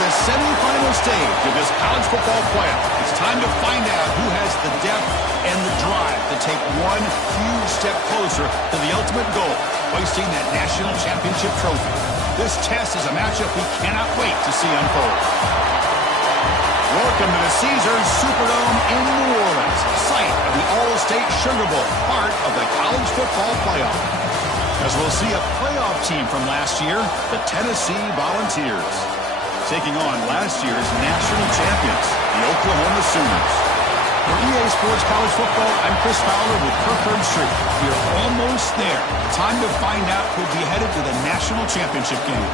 the semifinal stage of this college football playoff. It's time to find out who has the depth and the drive to take one huge step closer to the ultimate goal, hoisting that national championship trophy. This test is a matchup we cannot wait to see unfold. Welcome to the Caesars Superdome in New Orleans, site of the All-State Sugar Bowl, part of the college football playoff. As we'll see a playoff team from last year, the Tennessee Volunteers, taking on last year's national champions, the Oklahoma Sooners. For EA Sports College Football, I'm Chris Fowler with Kirkland Street. We're almost there. Time to find out who'll be headed to the national championship game.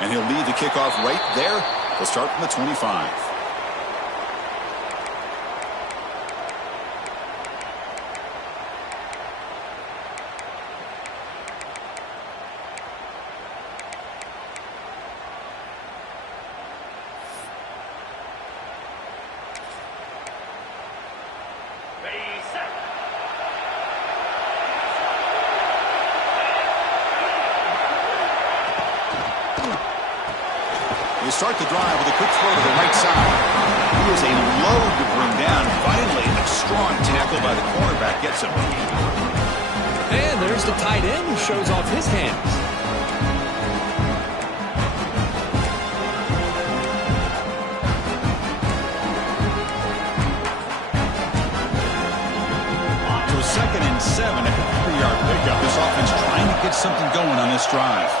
And he'll lead the kickoff right there. We'll start from the 25. They start the drive with a quick throw to the right side. He is a load to bring down. Finally, a strong tackle by the cornerback gets him. And there's the tight end who shows off his hands. So 2nd and 7 at the 3-yard pickup. This offense trying to get something going on this drive.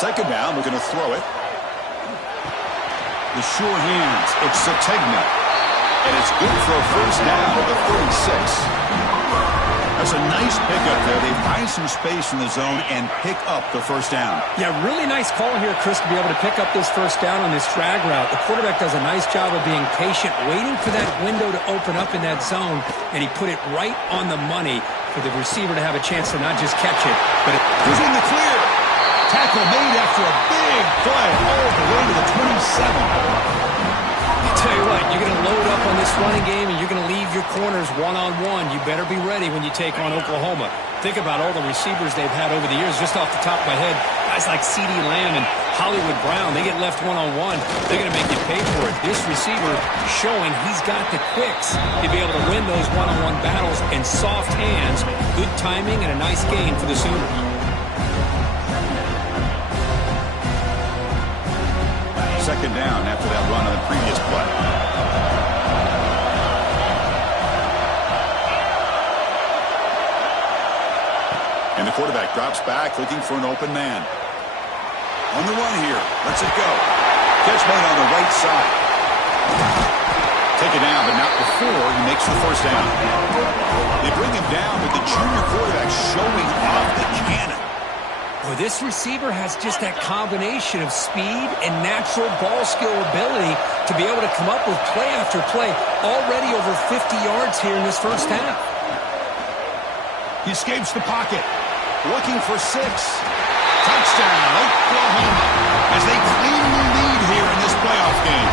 2nd down, we're going to throw it. The sure hands, it's Sategna. And it's good for a first down at the 36. That's a nice pickup there. They find some space in the zone and pick up the first down. Yeah, really nice call here, Chris, to be able to pick up this first down on this drag route. The quarterback does a nice job of being patient, waiting for that window to open up in that zone, and he put it right on the money for the receiver to have a chance to not just catch it, but he's in the clear. Tackle made after a big play all the way to the 27. I tell you what, you're going to load up on this running game and you're going to leave your corners one-on-one. You better be ready when you take on Oklahoma. Think about all the receivers they've had over the years. Just off the top of my head, guys like CeeDee Lamb and Hollywood Brown, they get left one-on-one. They're going to make you pay for it. This receiver showing he's got the quicks to be able to win those one-on-one battles, and soft hands, good timing, and a nice gain for the Sooners. 2nd down after that run on the previous play. And the quarterback drops back looking for an open man. On the run here. Let's it go. Catch made on the right side. Take it down, but not before he makes the first down. They bring him down with the junior quarterback showing off the cannon. Boy, this receiver has just that combination of speed and natural ball skill ability to be able to come up with play after play. Already over 50 yards here in this first half. He escapes the pocket. Looking for 6. Touchdown, Oklahoma, as they cleanly lead here in this playoff game.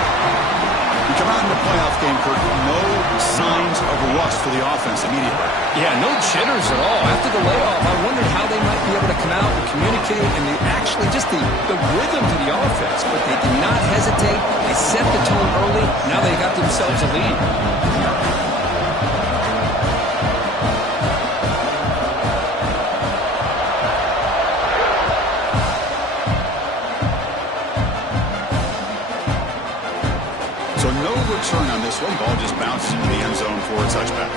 We come out in the playoff game, Kurt, no signs of rust for the offense immediately. Yeah, no jitters at all. After the layoff, I wondered how they might be able to come out and communicate, and actually just the rhythm to the offense. But they did not hesitate. They set the tone early. Now they got themselves a lead. So no return on this one. Ball just bounces into the end zone for a touchback.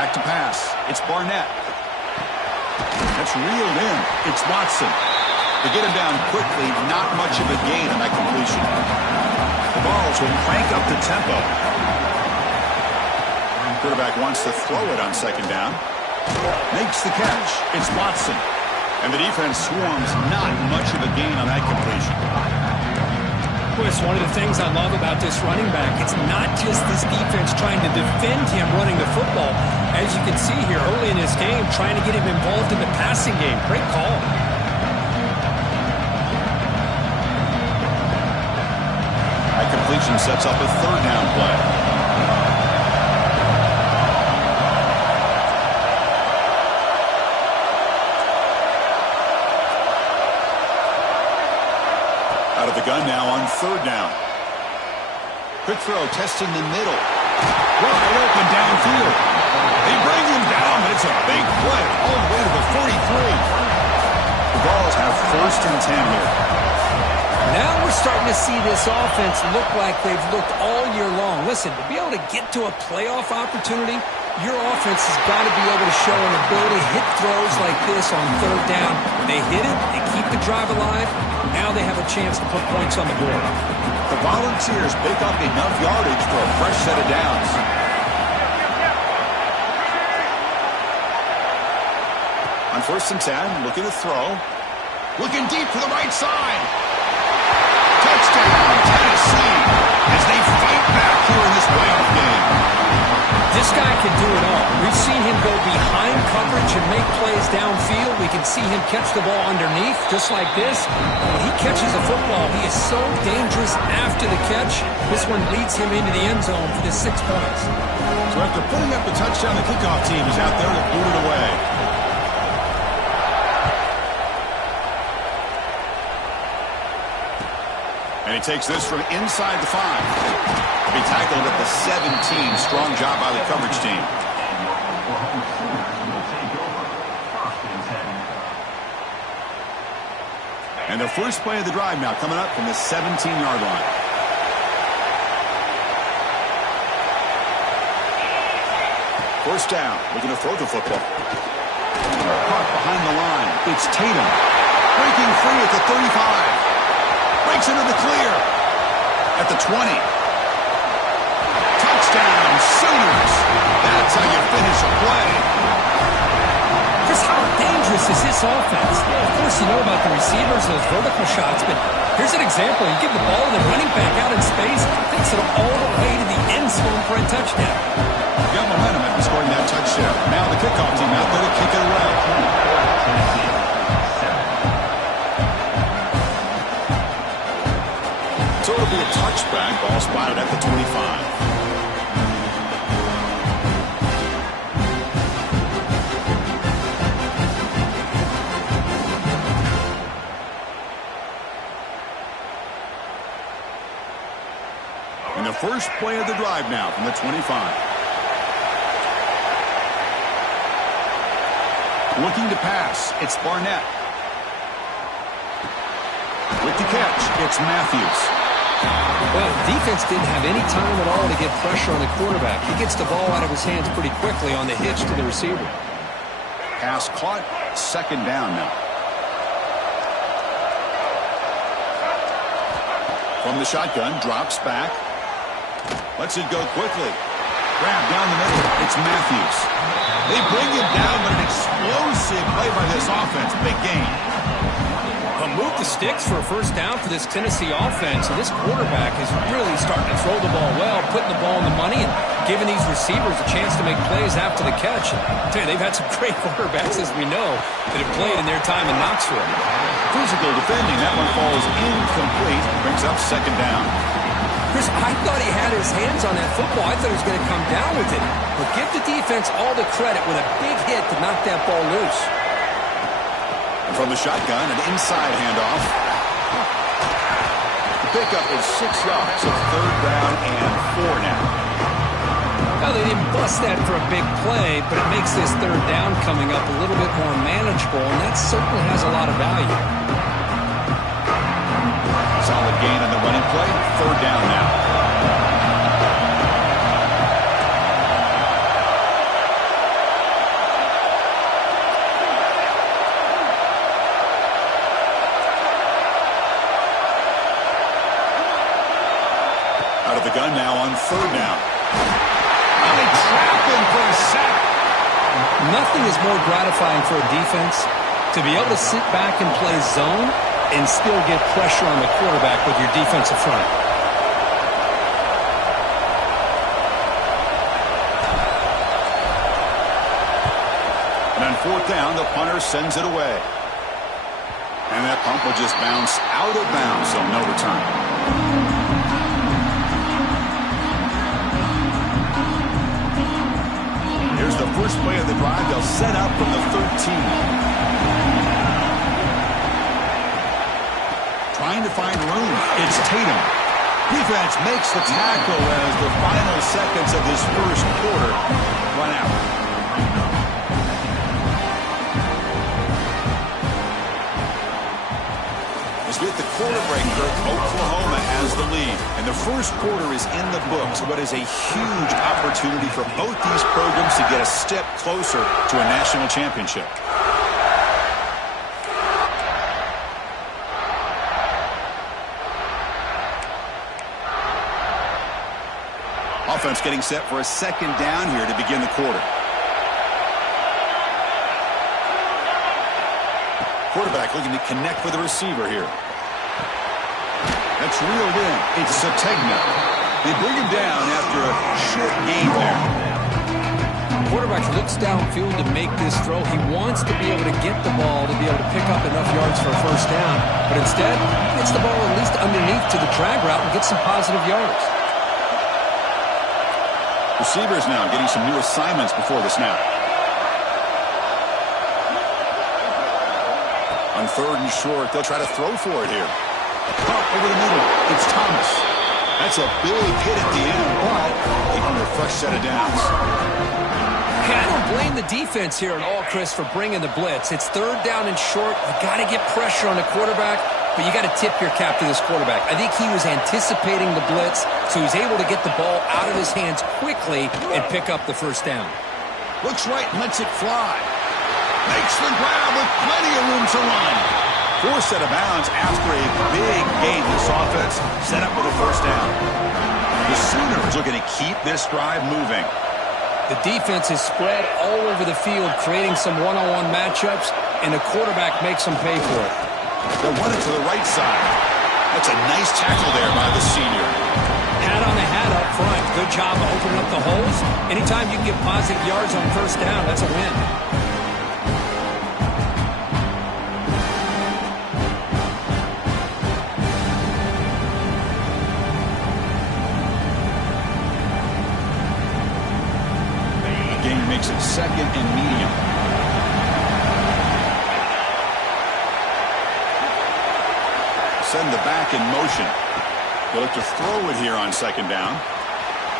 Back to pass. It's Barnett. That's reeled in. It's Watson. They get him down quickly. Not much of a gain on that completion. The Vols will crank up the tempo. Quarterback wants to throw it on second down. Makes the catch. It's Watson. And the defense swarms. Not much of a gain on that completion. Well, it's one of the things I love about this running back. It's not just this defense trying to defend him running the football. As you can see here early in this game, trying to get him involved in the passing game. Great call. That completion sets up a third down play. Out of the gun now on third down. Quick throw, testing the middle. Wide open downfield. They bring him down, but it's a big play all the way to the 43. The Vols have 1st and 10 here. Now we're starting to see this offense look like they've looked all year long. Listen, to be able to get to a playoff opportunity, your offense has got to be able to show an ability to hit throws like this on third down. They hit it, they keep the drive alive. Now they have a chance to put points on the board. The Volunteers pick up enough yardage for a fresh set of downs. On 1st and 10, looking to throw. Looking deep to the right side. Touchdown, Tennessee, as they fight back here in this playoff game. This guy can do it all. We've seen him go behind coverage and make plays downfield. We can see him catch the ball underneath, just like this. When he catches a football, he is so dangerous after the catch. This one leads him into the end zone for the 6 points. So after putting up the touchdown, the kickoff team is out there to boot it away. And he takes this from inside the 5. Be tackled at the 17. Strong job by the coverage team. And the first play of the drive now coming up from the 17-yard line. First down. Looking to throw the football. Caught behind the line. It's Tatum. Breaking free at the 35. Breaks into the clear. At the 20. Touchdown, Sooners. That's how you finish a play. Chris, how dangerous is this offense? Yeah, of course, you know about the receivers, those vertical shots, but here's an example. You give the ball to the running back out in space, takes it all the way to the end zone for a touchdown. You got momentum after scoring that touchdown. Now the kickoff team out there to kick it away. So it'll be a touchback. Ball spotted at the 25. And the first play of the drive now from the 25. Looking to pass. It's Barnett. With the catch, it's Matthews. Well, defense didn't have any time at all to get pressure on the quarterback. He gets the ball out of his hands pretty quickly on the hitch to the receiver. Pass caught. Second down now. From the shotgun, drops back. Lets it go quickly. Grab down the middle. It's Matthews. They bring him down, but an explosive play by this offense. Big gain. Move the sticks for a first down for this Tennessee offense. And this quarterback is really starting to throw the ball well, putting the ball in the money, and giving these receivers a chance to make plays after the catch. And I tell you, they've had some great quarterbacks, as we know, that have played in their time in Knoxville. Physical defending. That one falls incomplete. Brings up second down. Chris, I thought he had his hands on that football. I thought he was going to come down with it. But give the defense all the credit with a big hit to knock that ball loose. And from the shotgun, an inside handoff. The pickup is 6 yards, so third down and 4 now. Now, they didn't bust that for a big play, but it makes this third down coming up a little bit more manageable, and that certainly has a lot of value. Solid gain on the running play. Third down now. Nothing is more gratifying for a defense to be able to sit back and play zone and still get pressure on the quarterback with your defensive front. And on fourth down, the punter sends it away. And that punt will just bounce out of bounds, so no return. Here's the first play of the drive. They'll set up from the 13. Trying to find room. It's Tatum. Defense makes the tackle as the final seconds of this first quarter run out. With the quarter breaker, Oklahoma has the lead. And the first quarter is in the books. What is a huge opportunity for both these programs to get a step closer to a national championship. Offense getting set for a second down here to begin the quarter. Quarterback looking to connect with the receiver here. That's reeled in. It's Sategna. They bring him down after a short gain there. Quarterback looks downfield to make this throw. He wants to be able to get the ball to be able to pick up enough yards for a first down. But instead, gets the ball at least underneath to the drag route and gets some positive yards. Receivers now getting some new assignments before the snap. On third and short, they'll try to throw for it here. Pump over the middle. It's Thomas. That's a big hit at the end, but they need a fresh set of downs. Hey, I don't blame the defense here at all, Chris, for bringing the blitz. It's third down and short. You got to get pressure on the quarterback, but you got to tip your cap to this quarterback. I think he was anticipating the blitz, so he's able to get the ball out of his hands quickly and pick up the first down. Looks right, lets it fly. Makes the grab with plenty of room to run. Forced out of bounds after a big gain. This offense set up with a first down. The Sooners looking to keep this drive moving. The defense is spread all over the field, creating some one-on-one matchups, and the quarterback makes them pay for it. They'll run it to the right side. That's a nice tackle there by the senior. Hat on the hat up front. Good job of opening up the holes. Anytime you can get positive yards on first down, that's a win. Makes it second and medium. Send the back in motion. They'll look to throw it here on second down.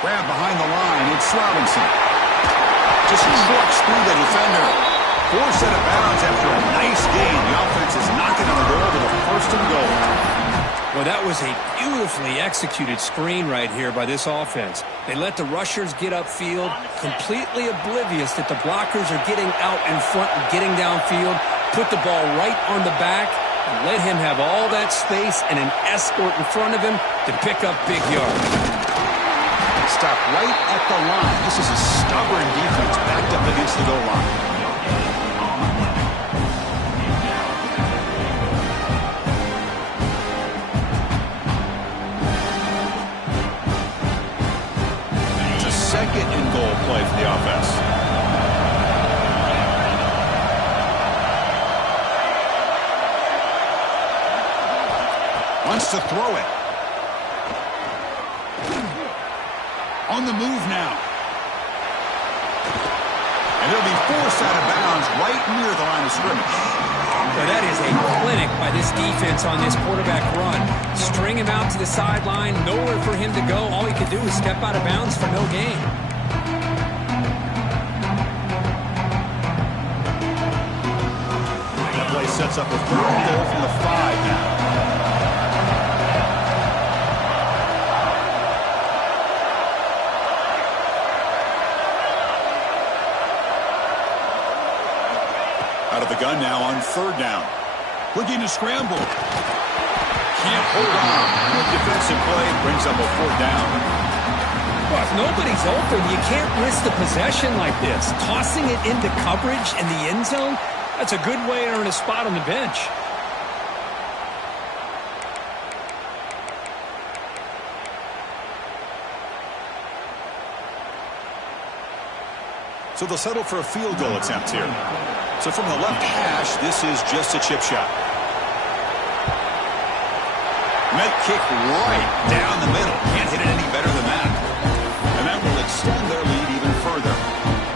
Grab behind the line. It's Robinson. Just trucks through the defender. Forced out of bounds after a nice gain. The offense is knocking on the door with a first and goal. Well, that was a beautifully executed screen right here by this offense. They let the rushers get upfield, completely oblivious that the blockers are getting out in front and getting downfield, put the ball right on the back, and let him have all that space and an escort in front of him to pick up big yards. Stop right at the line. This is a stubborn defense backed up against the goal line. Second and goal play for the offense. Wants to throw it. On the move now. And he'll be forced out of bounds right near the line of scrimmage. Well, that is a clinic by this defense on this quarterback run. String him out to the sideline, nowhere for him to go. All he could do is step out of bounds for no gain. That play sets up a third and goal from the 5 now. Out of the gun now on third down. Looking to scramble. Can't hold on. Good defensive play brings up a fourth down. Well, if nobody's open, you can't risk the possession like this. Tossing it into coverage in the end zone, that's a good way to earn a spot on the bench. So they'll settle for a field goal attempt here. So from the left hash, this is just a chip shot. Net kick right down the middle. Can't hit it any better than that. And that will extend their lead even further.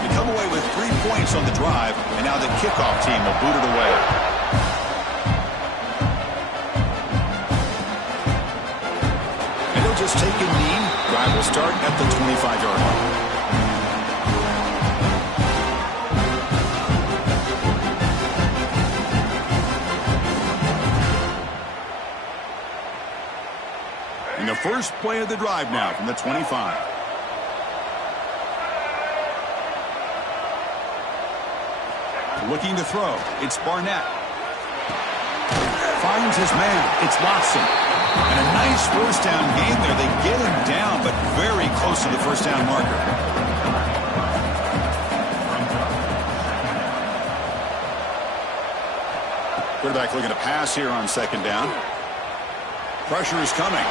They come away with 3 points on the drive, and now the kickoff team will boot it away. And they'll just take a knee. Drive will start at the 25-yard line. And the first play of the drive now from the 25. Looking to throw. It's Barnett. Finds his man. It's Watson. And a nice first down game there. They get him down, but very close to the first down marker. Quarterback looking to pass here on second down. Pressure is coming.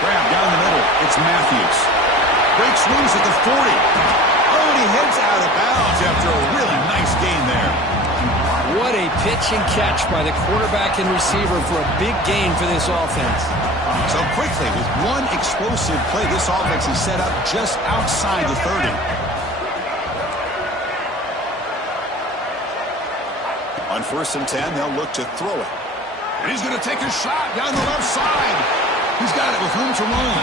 Grab down the middle. It's Matthews. Breaks loose at the 40. Oh, and he heads out of bounds after a really nice gain there. What a pitch and catch by the quarterback and receiver for a big gain for this offense. So quickly, with one explosive play, this offense is set up just outside the 30. On 1st and 10, they'll look to throw it. And he's going to take a shot down the left side. He's got it with room to run.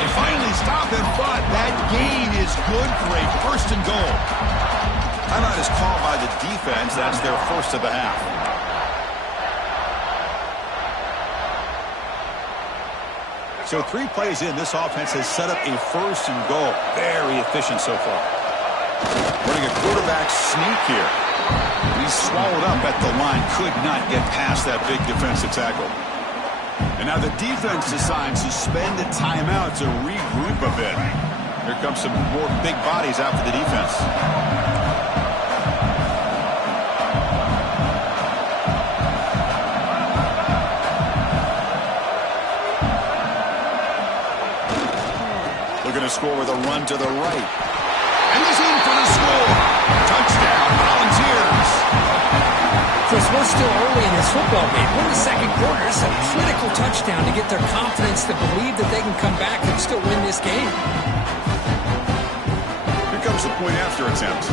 They finally stop him, but that gain is good for a 1st and goal. Timeout is called by the defense. That's their first of the half. So 3 plays in, this offense has set up a 1st and goal. Very efficient so far. Running a quarterback sneak here. He's swallowed up at the line. Could not get past that big defensive tackle. And now the defense decides to spend a timeout to regroup a bit. Here comes some more big bodies out for the defense. Looking to score with a run to the right. And he's in for the score. Touchdown, Volunteers. Chris, we're still early in this football game. We're in the second quarter. It's a critical touchdown to get their confidence to believe that they can come back and still win this game. Here comes the point after attempt.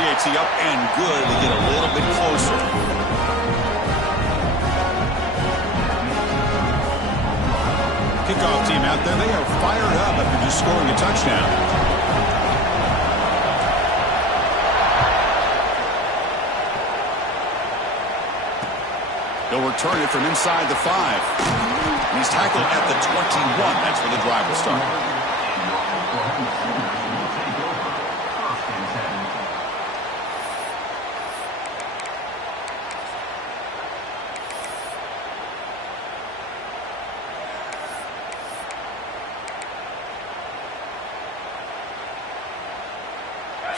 PAT up and good. They get a little bit closer. Kickoff team out there. They are fired up after just scoring a touchdown. They'll return it from inside the 5. And he's tackled at the 21. That's where the drive will start.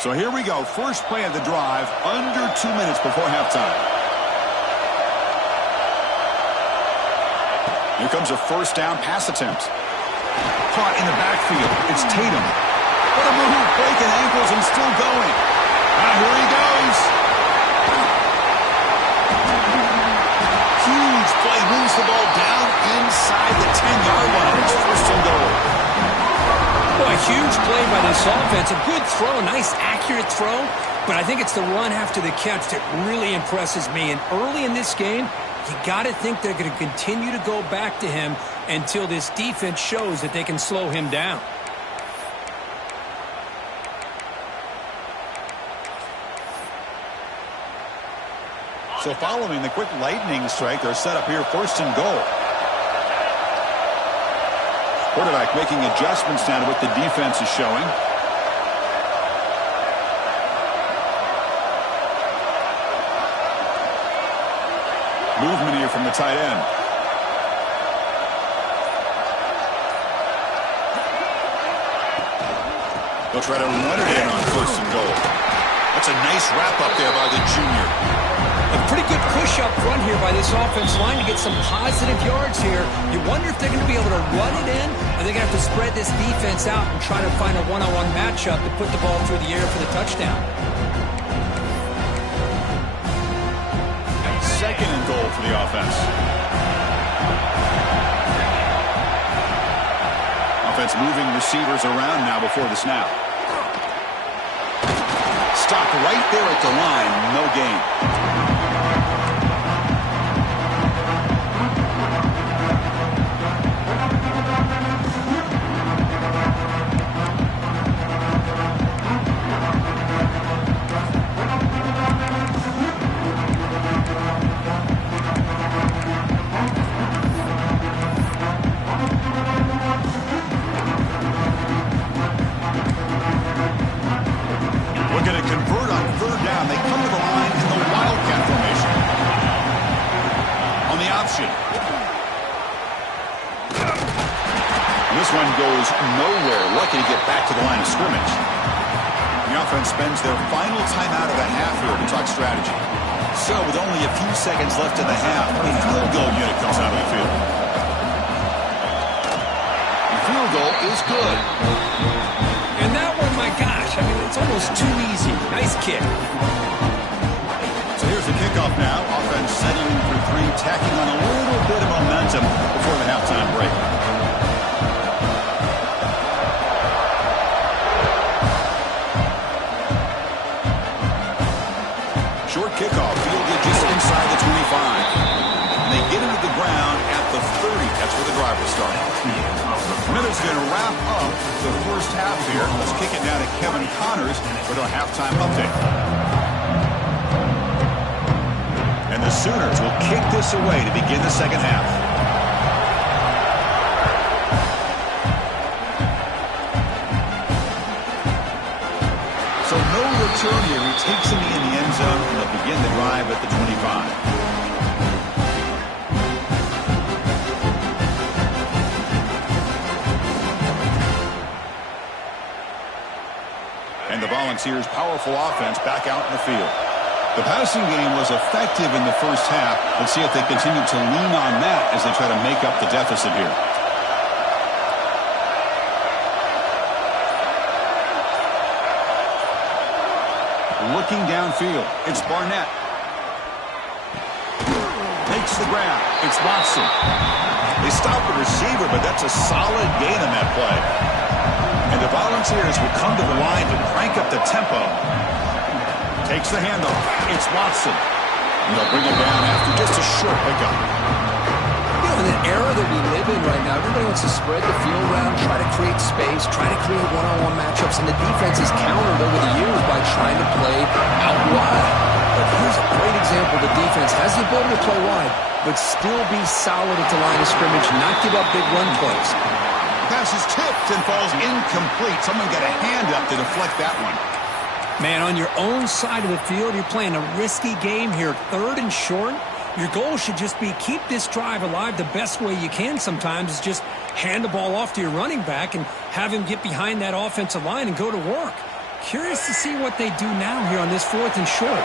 So here we go. First play of the drive, under 2 minutes before halftime. Here comes a first down pass attempt. Caught in the backfield. It's Tatum. What a move. Breaking ankles and still going. Here he goes. Huge play. Moves the ball down inside the 10-yard line. It's 1st and goal. Boy, huge play by this offense. A good throw. Nice, accurate throw. But I think it's the run after the catch that really impresses me. And early in this game, you got to think they're going to continue to go back to him until this defense shows that they can slow him down. So following the quick lightning strike, they're set up here 1st and goal. Quarterback making adjustments now to what the defense is showing. Movement here from the tight end. They'll try to run it in on 1st and goal. That's a nice wrap-up there by the junior. A pretty good push up front here by this offense line to get some positive yards here. You wonder if they're going to be able to run it in, or they're going to have to spread this defense out and try to find a one-on-one matchup to put the ball through the air for the touchdown. 2nd and goal for the offense. Offense moving receivers around now before the snap. Stop right there at the line. No gain. This one goes nowhere. Lucky to get back to the line of scrimmage. The offense spends their final timeout of the half here to talk strategy. So with only a few seconds left in the half, a field goal unit comes out of the field. The field goal is good. And that one, my gosh, I mean, it's almost too easy. Nice kick. So here's the kickoff now. Offense settling for 3, tacking on a little bit of momentum before the halftime break. Short kickoff, fielded just inside the 25. And they get into the ground at the 30. That's where the drive will start. Miller's going to wrap up the first half here. Let's kick it now to Kevin Connors with our halftime update. And the Sooners will kick this away to begin the second half. So no return here. He takes him in the end zone, and they'll begin the drive at the 25. And the Volunteers' powerful offense back out in the field. The passing game was effective in the first half. Let's see if they continue to lean on that as they try to make up the deficit here. Looking downfield, it's Barnett. Makes the grab. It's Watson. They stop the receiver, but that's a solid gain on that play. And the Volunteers will come to the line to crank up the tempo. Takes the handoff. It's Watson. And they'll bring it down after just a short pickup. You know, in an era that we live in right now, everybody wants to spread the field around, try to create space, try to create one-on-one matchups, and the defense has countered over the years by trying to play out wide. But here's a great example. The defense has the ability to play wide, but still be solid at the line of scrimmage, not give up big run plays. Pass is tipped and falls incomplete. Someone got a hand up to deflect that one. Man, on your own side of the field, you're playing a risky game here. 3rd and short. Your goal should just be keep this drive alive the best way you can sometimes is just hand the ball off to your running back and have him get behind that offensive line and go to work. Curious to see what they do now here on this 4th and short.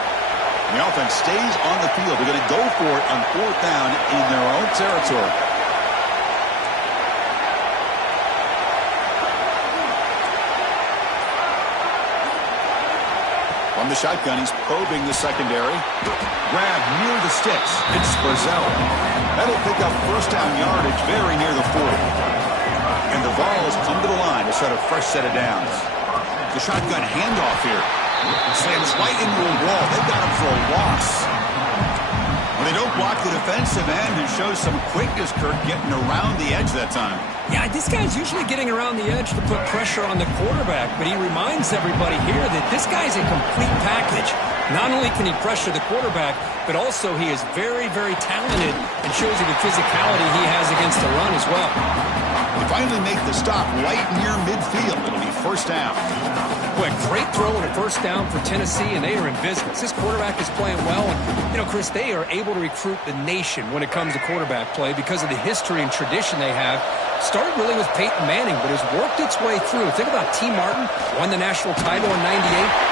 The offense stays on the field. They're going to go for it on 4th down in their own territory. From the shotgun, he's probing the secondary. Grab near the sticks. It's Brazel. That'll pick up 1st down yardage very near the 40. And the Vols come to the line to set a fresh set of downs. The shotgun handoff here. Slams right into a wall. They've got him for a loss. Well, they don't block the defensive end and shows some quickness, Kirk, getting around the edge that time. Yeah, this guy's usually getting around the edge to put pressure on the quarterback, but he reminds everybody here that this guy's a complete package. Not only can he pressure the quarterback, but also he is very, very talented and shows you the physicality he has against the run as well. They finally make the stop right near midfield. It'll be 1st down. Boy, great throw and a 1st down for Tennessee, and they are in business. This quarterback is playing well, and, you know, Chris, they are able to recruit the nation when it comes to quarterback play because of the history and tradition they have. Started really with Peyton Manning, but has worked its way through. Think about T. Martin, won the national title in '98.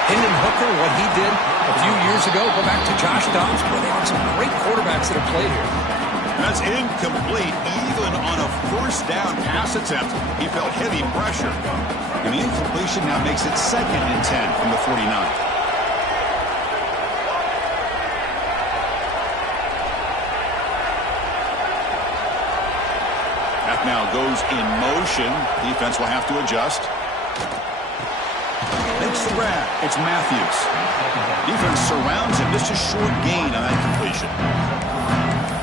Hendon Hooker, what he did a few years ago. Go back to Josh Dobbs, where they have some great quarterbacks that have played here. That's incomplete. Even on a first down pass attempt, he felt heavy pressure. And the incompletion now makes it 2nd and 10 from the 49. That now goes in motion. Defense will have to adjust. Makes the grab. It's Matthews. Defense surrounds him. Just a short gain on that completion.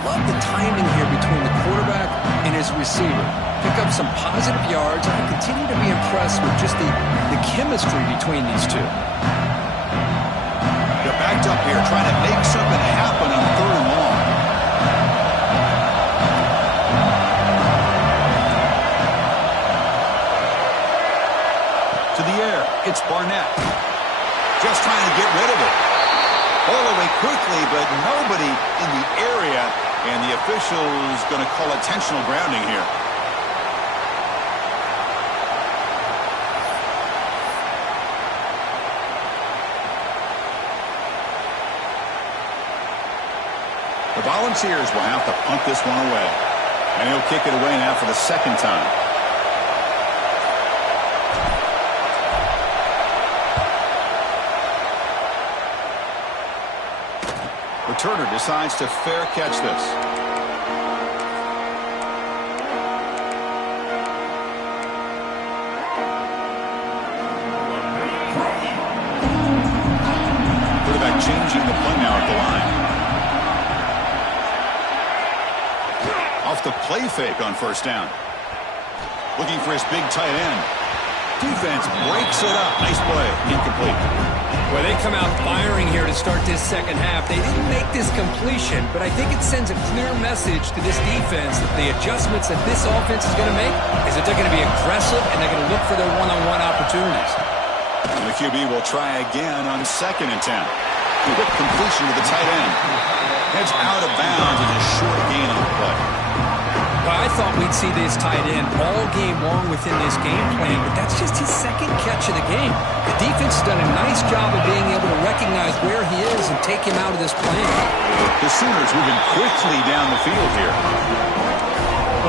Love the timing here between the quarterback and his receiver. Pick up some positive yards, and I continue to be impressed with just the chemistry between these two. They're backed up here trying to make something happen on 3rd and long. To the air, it's Barnett. Just trying to get rid of it. All the way quickly, but nobody in the area, and the official is going to call intentional grounding here. The Volunteers will have to punt this one away. And he'll kick it away now for the 2nd time. Returner decides to fair catch this. Quarterback changing the play now at the line. Off the play fake on 1st down. Looking for his big tight end. Defense breaks it up. Nice play. Incomplete. Well, they come out firing here to start this 2nd half. They didn't make this completion, but I think it sends a clear message to this defense that the adjustments that this offense is going to make is that they're going to be aggressive and they're going to look for their one-on-one opportunities. And the QB will try again on 2nd and 10. Quick completion to the tight end. Heads out of bounds and a short gain on the play. Well, I thought we'd see this tight end all game long within this game plan, but that's just his 2nd catch of the game. The defense has done a nice job of being able to recognize where he is and take him out of this plan. The Sooners moving quickly down the field here.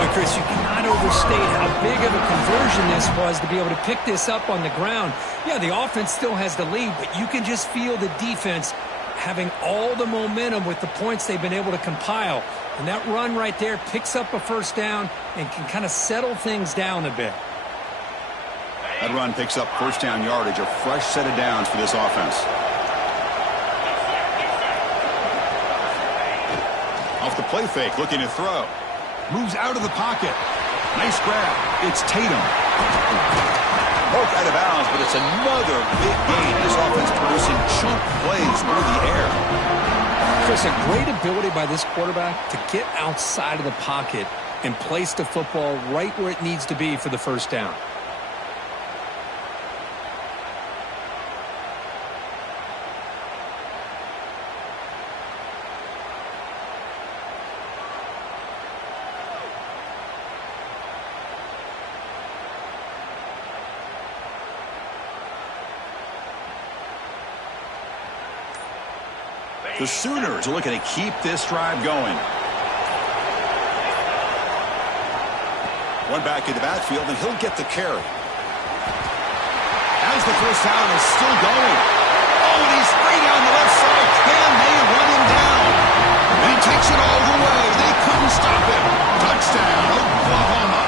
Boy, Chris, you cannot overstate how big of a conversion this was to be able to pick this up on the ground. Yeah, the offense still has the lead, but you can just feel the defense having all the momentum with the points they've been able to compile. And that run right there picks up a 1st down and can kind of settle things down a bit. That run picks up 1st down yardage, a fresh set of downs for this offense. Off the play fake, looking to throw. Moves out of the pocket. Nice grab. It's Tatum. Broke out of bounds, but it's another big gain. This offense producing chunk plays through the air. Chris, a great ability by this quarterback to get outside of the pocket and place the football right where it needs to be for the 1st down. The Sooners are looking to keep this drive going. One back in the backfield, and he'll get the carry. As the 1st down is still going. Oh, and he's free down the left side. Can they run him down? And he takes it all the way. They couldn't stop him. Touchdown, Oklahoma.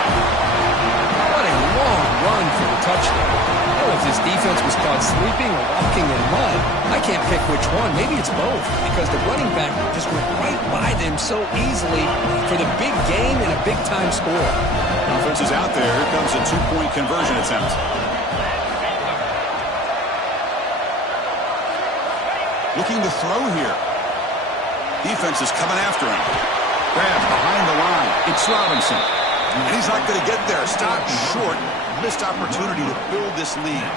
What a long run for the touchdown. I don't know if this defense was caught sleeping or walking in mud. I can't pick which one. Maybe it's both, because the running back just went right by them so easily for the big gain and a big-time score. Offense is out there. Here comes a 2-point conversion attempt. Looking to throw here. Defense is coming after him. Grab behind the line. It's Robinson. And he's not going to get there. Stopped short. Missed opportunity to build this lead.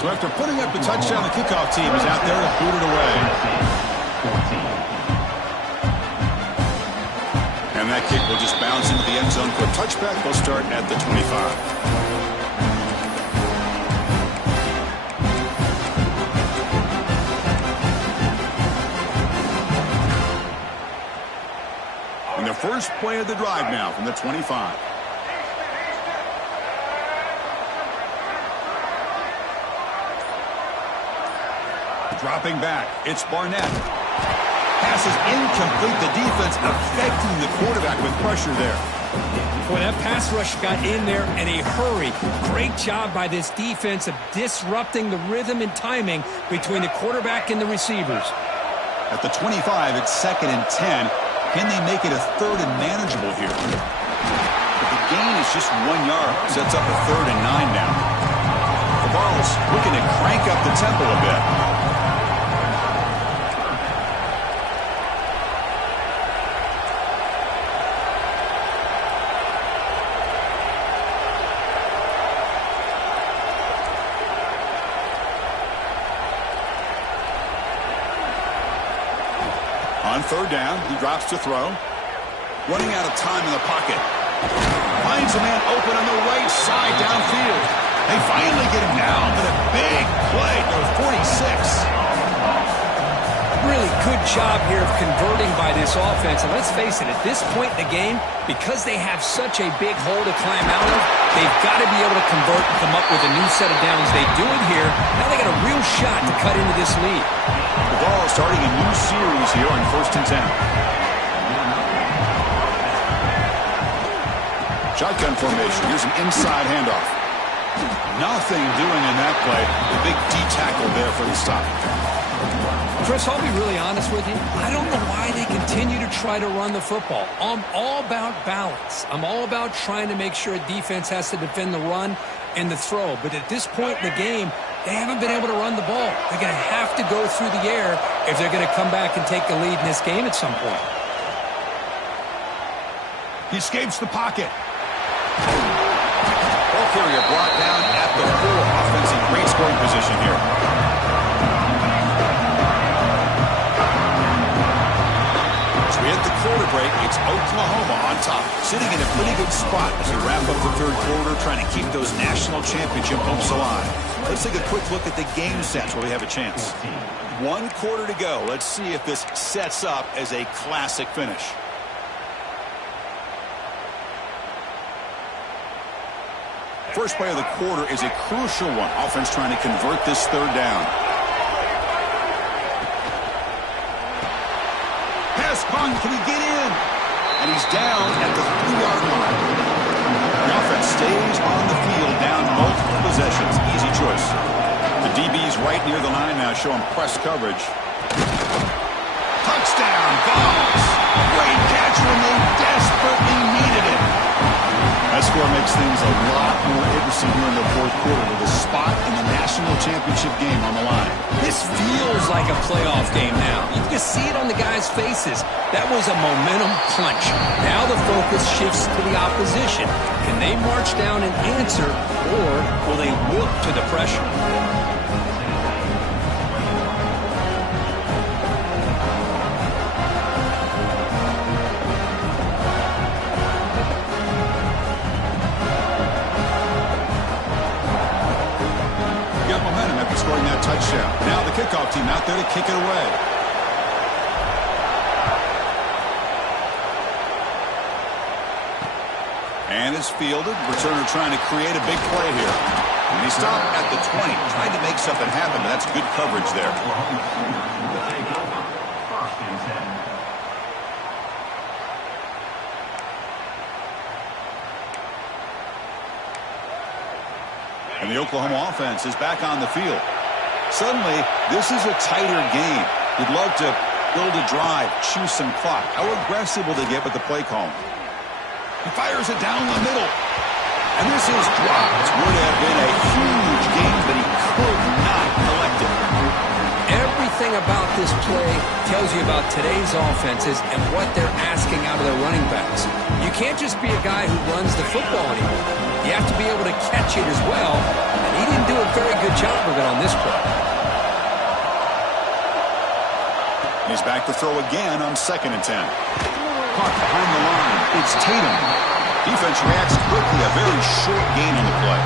So after putting up the touchdown, the kickoff team is out there to boot it away. And And that kick will just bounce into the end zone for a touchback. They'll start at the 25. And the first play of the drive now from the 25. Dropping back, it's Barnett. Pass is incomplete. The defense affecting the quarterback with pressure there. Boy, that pass rush got in there in a hurry. Great job by this defense of disrupting the rhythm and timing between the quarterback and the receivers. At the 25, it's 2nd and 10. Can they make it a 3rd and manageable here? But the gain is just 1 yard. Sets up a 3rd and 9 now. The Vols looking to crank up the tempo a bit. On 3rd down, he drops to throw. Running out of time in the pocket. Finds a man open on the right side downfield. They finally get him down, but a big play for 46. Really good job here of converting by this offense. And let's face it, at this point in the game, because they have such a big hole to climb out of, they've got to be able to convert and come up with a new set of downs. They do it here. Now they got a real shot to cut into this lead. The ball starting a new series here on 1st and 10. Shotgun formation. Here's an inside handoff. Nothing doing in that play. The big D tackle there for the stop. Chris, I'll be really honest with you. I don't know why they continue to try to run the football. I'm all about balance. I'm all about trying to make sure a defense has to defend the run and the throw. But at this point in the game, they haven't been able to run the ball. They're going to have to go through the air if they're going to come back and take the lead in this game at some point. He escapes the pocket. Ball carrier brought down at the 4. Offense in great scoring position here. As we hit the quarter break, it's Oklahoma on top, sitting in a pretty good spot as we wrap up the 3rd quarter, trying to keep those national championship hopes alive. Let's take a quick look at the game stats where we have a chance. 1 quarter to go. Let's see if this sets up as a classic finish. First play of the quarter is a crucial one. Offense trying to convert this 3rd down. Pass caught. Can he get in? And he's down at the 3-yard line. The offense stays on the field down multiple possessions. Easy choice. The DB's right near the line now, showing press coverage. Touchdown, Vols. Great catch when they desperately needed it. That score makes things a lot more interesting here in the 4th quarter with a spot in the national championship game on the line. This feels like a playoff game now. You can see it on the guys' faces. That was a momentum punch. Now the focus shifts to the opposition. Can they march down and answer, or will they look to the pressure? Scoring that touchdown. Now the kickoff team out there to kick it away. And it's fielded. Returner trying to create a big play here. And he stopped at the 20. Trying to make something happen, but that's good coverage there. And the Oklahoma offense is back on the field. Suddenly, this is a tighter game. You'd love to build a drive, choose some clock. How aggressive will they get with the play call? He fires it down the middle. And this is dropped. Would have been a huge game, but he could not collect it. Everything about this play tells you about today's offenses and what they're asking out of their running backs. You can't just be a guy who runs the football anymore. You have to be able to catch it as well, and he didn't do a very good job of it on this play. He's back to throw again on 2nd and 10. caught behind the line. It's Tatum. Defense reacts quickly. A very short gain on the play.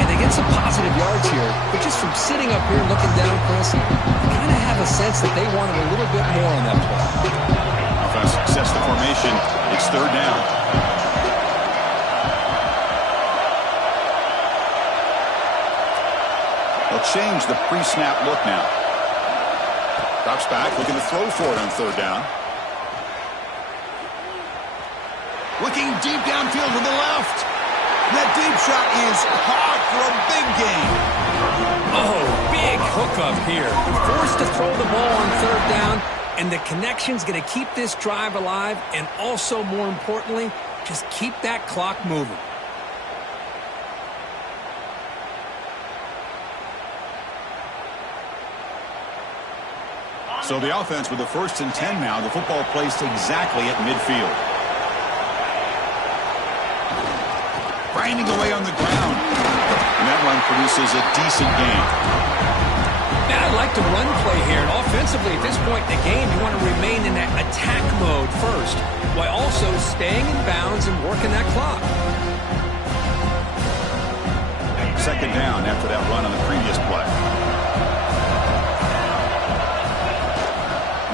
And they get some positive yards here, but just from sitting up here looking down, Chris, you kind of have a sense that they wanted a little bit more on that play. Offense sets the formation. It's third down. They'll change the pre-snap look now. Drops back, looking to throw for it on third down. Looking deep downfield to the left. That deep shot is caught for a big gain. Oh, big hookup here. Forced to throw the ball on third down, and the connection's going to keep this drive alive, and also, more importantly, just keep that clock moving. So the offense with the 1st and 10 now. The football placed exactly at midfield. Grinding away on the ground. And that run produces a decent gain. Now, I like the run play here. And offensively, at this point in the game, you want to remain in that attack mode first, while also staying in bounds and working that clock. Second down after that run on the previous play.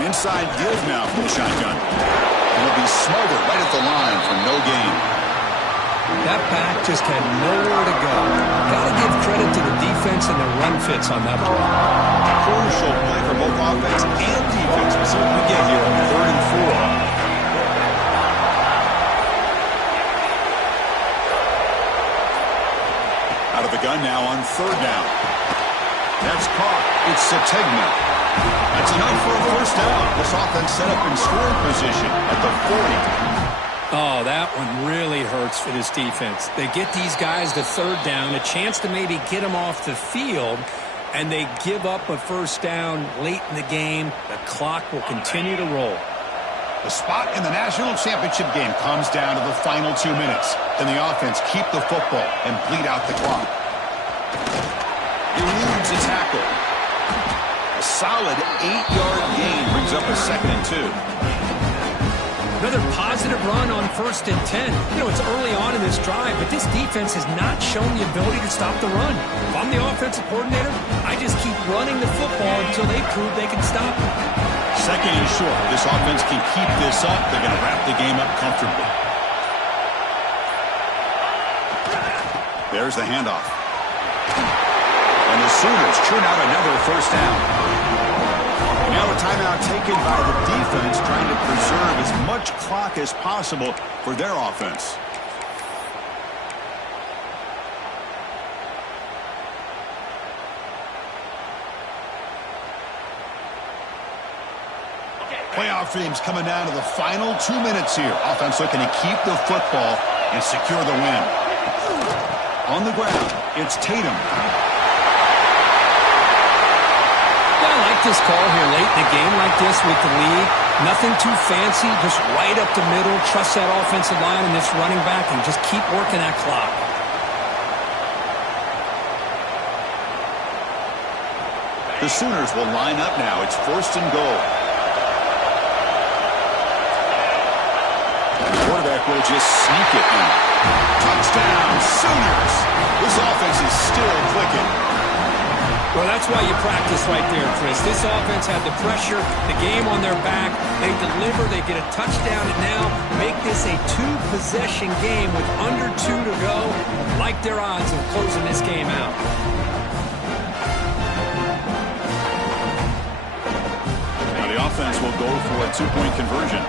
An inside give now from the shotgun. And it'll be smothered right at the line for no gain. That back just had nowhere to go. Got to give credit to the defense and the run fits on that play. Crucial play for both offense and defense. We'll see what we get here on 3rd and 4. Out of the gun now on third down. That's caught. It's Sategna. That's enough for a first down. This offense set up in scoring position at the 40. Oh, that one really hurts for this defense. They get these guys to third down, a chance to maybe get them off the field, and they give up a first down late in the game. The clock will continue to roll. The spot in the national championship game comes down to the final 2 minutes. Can the offense keep the football and bleed out the clock? Eludes a tackle. A solid 8-yard gain brings up a 2nd and 2. Another positive run on 1st and 10. You know, it's early on in this drive, but this defense has not shown the ability to stop the run. If I'm the offensive coordinator, I just keep running the football until they prove they can stop it. 2nd and short. This offense can keep this up. They're going to wrap the game up comfortably. There's the handoff. And the Sooners churn out another first down. Now a timeout taken by the defense, trying to preserve as much clock as possible for their offense. Playoff teams coming down to the final 2 minutes here. Offense looking to keep the football and secure the win. On the ground, it's Tatum. This call here late in a game like this with the lead. Nothing too fancy, just right up the middle. Trust that offensive line and this running back and just keep working that clock. The Sooners will line up now. It's 1st and goal. And the quarterback will just sneak it now. Touchdown, Sooners! This offense is still clicking. Well, that's why you practice right there, Chris. This offense had the pressure, the game on their back. They deliver, they get a touchdown, and now make this a 2-possession game with under 2 to go. Like their odds of closing this game out. Now the offense will go for a 2-point conversion.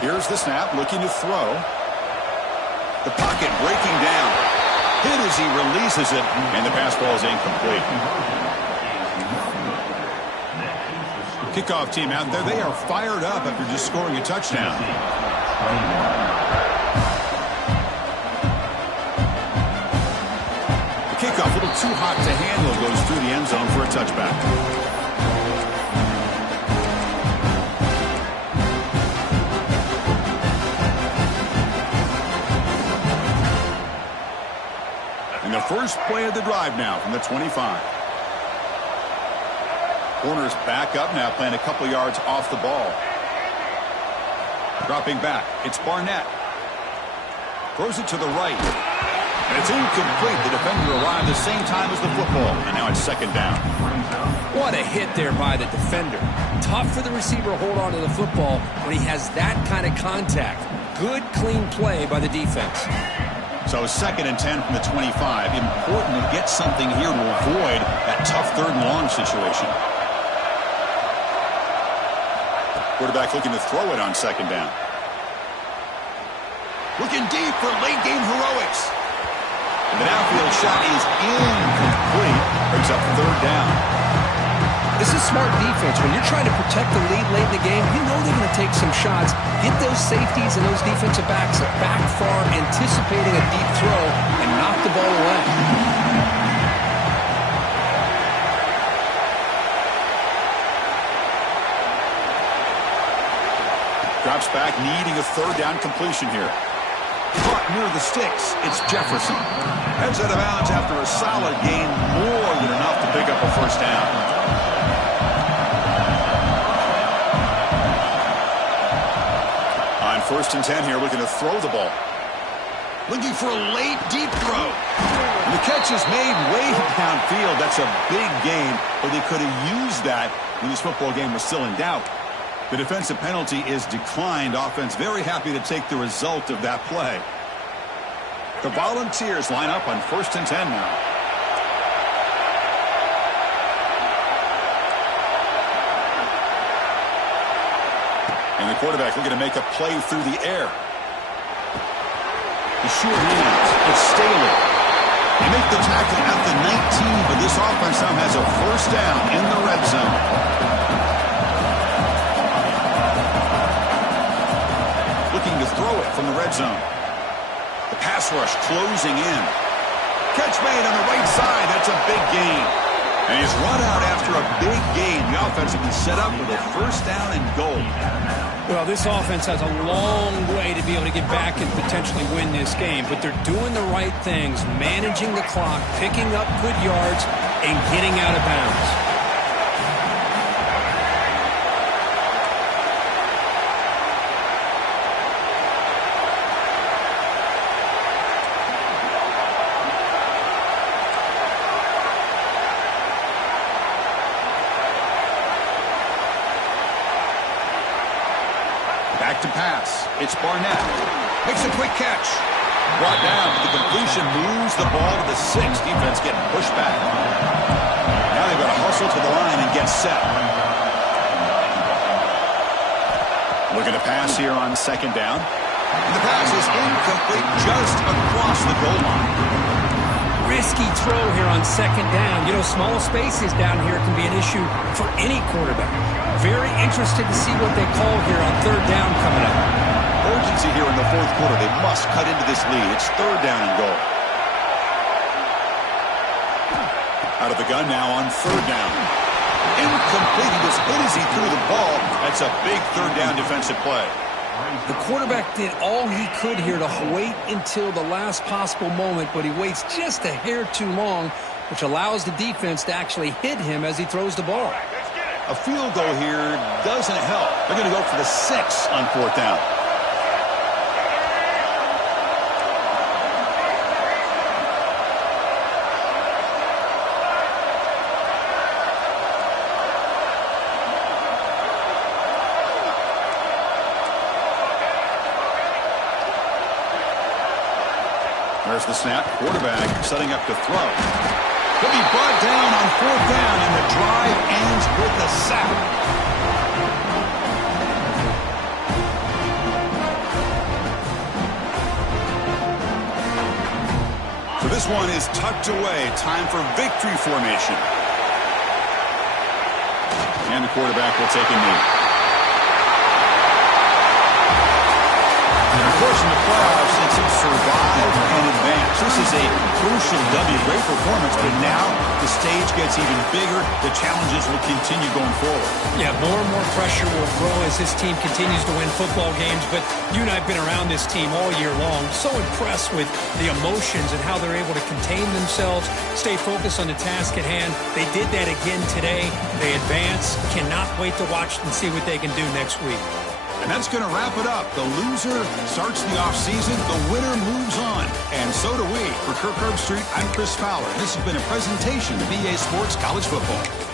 Here's the snap, looking to throw. The pocket breaking down. Hit as he releases it, and the pass ball is incomplete. Kickoff team out there, they are fired up after just scoring a touchdown. The kickoff, a little too hot to handle, goes through the end zone for a touchback. And the first play of the drive now from the 25. Corners back up now, playing a couple yards off the ball. Dropping back, it's Barnett. Throws it to the right. And it's incomplete. The defender arrived the same time as the football. And now it's second down. What a hit there by the defender. Tough for the receiver to hold on to the football when he has that kind of contact. Good, clean play by the defense. So second and 10 from the 25. Important to get something here to avoid that tough third and long situation. Quarterback looking to throw it on second down. Looking deep for late game heroics. And the downfield shot is incomplete. Brings up third down. This is smart defense. When you're trying to protect the lead late in the game, you know they're going to take some shots. Get those safeties and those defensive backs back far, anticipating a deep throw, and knock the ball away. Drops back, needing a third down completion here. Caught near the sticks. It's Jefferson. Heads out of bounds after a solid gain, more than enough to pick up a first down. On first and 10 here, looking to throw the ball. Looking for a late, deep throw. And the catch is made way downfield. That's a big gain, but they could have used that when this football game was still in doubt. The defensive penalty is declined. Offense very happy to take the result of that play. The Volunteers line up on first and 10 now. And the quarterback looking to make a play through the air. The short hands. It's Staley. They make the tackle at the 19, but this offense now has a first down in the red zone. To throw it from the red zone. The pass rush closing in. Catch made on the right side. That's a big gain. And he's run out after a big gain. The offense will be set up with a first down and goal. Well, this offense has a long way to be able to get back and potentially win this game, but they're doing the right things, managing the clock, picking up good yards, and getting out of bounds. Back to pass. It's Barnett. Makes a quick catch. Brought down. The completion moves the ball to the 6. Defense getting pushed back. Now they've got to hustle to the line and get set. Looking to pass here on second down. And the pass is incomplete just across the goal line. Risky throw here on second down. You know, small spaces down here can be an issue for any quarterback. Very interested to see what they call here on third down coming up. Urgency here in the fourth quarter. They must cut into this lead. It's third down and goal. Out of the gun now on third down. Incomplete. He was hit as he threw the ball. That's a big third down defensive play. The quarterback did all he could here to wait until the last possible moment, but he waits just a hair too long, which allows the defense to actually hit him as he throws the ball. A field goal here doesn't help. They're going to go for the 6 on fourth down. There's the snap. Quarterback setting up to throw. He'll be brought down on fourth down, and the drive ends with a sack. So this one is tucked away. Time for victory formation. And the quarterback will take a knee. push in the playoffs, and to survive and advance. This is a crucial W. Great performance, but now the stage gets even bigger. The challenges will continue going forward. Yeah, more and more pressure will grow as this team continues to win football games, but you and I have been around this team all year long. So impressed with the emotions and how they're able to contain themselves, stay focused on the task at hand. They did that again today. They advance. Cannot wait to watch and see what they can do next week. And that's going to wrap it up. The loser starts the offseason. The winner moves on. And so do we. For Kirk Herbstreit, I'm Chris Fowler. This has been a presentation of EA Sports College Football.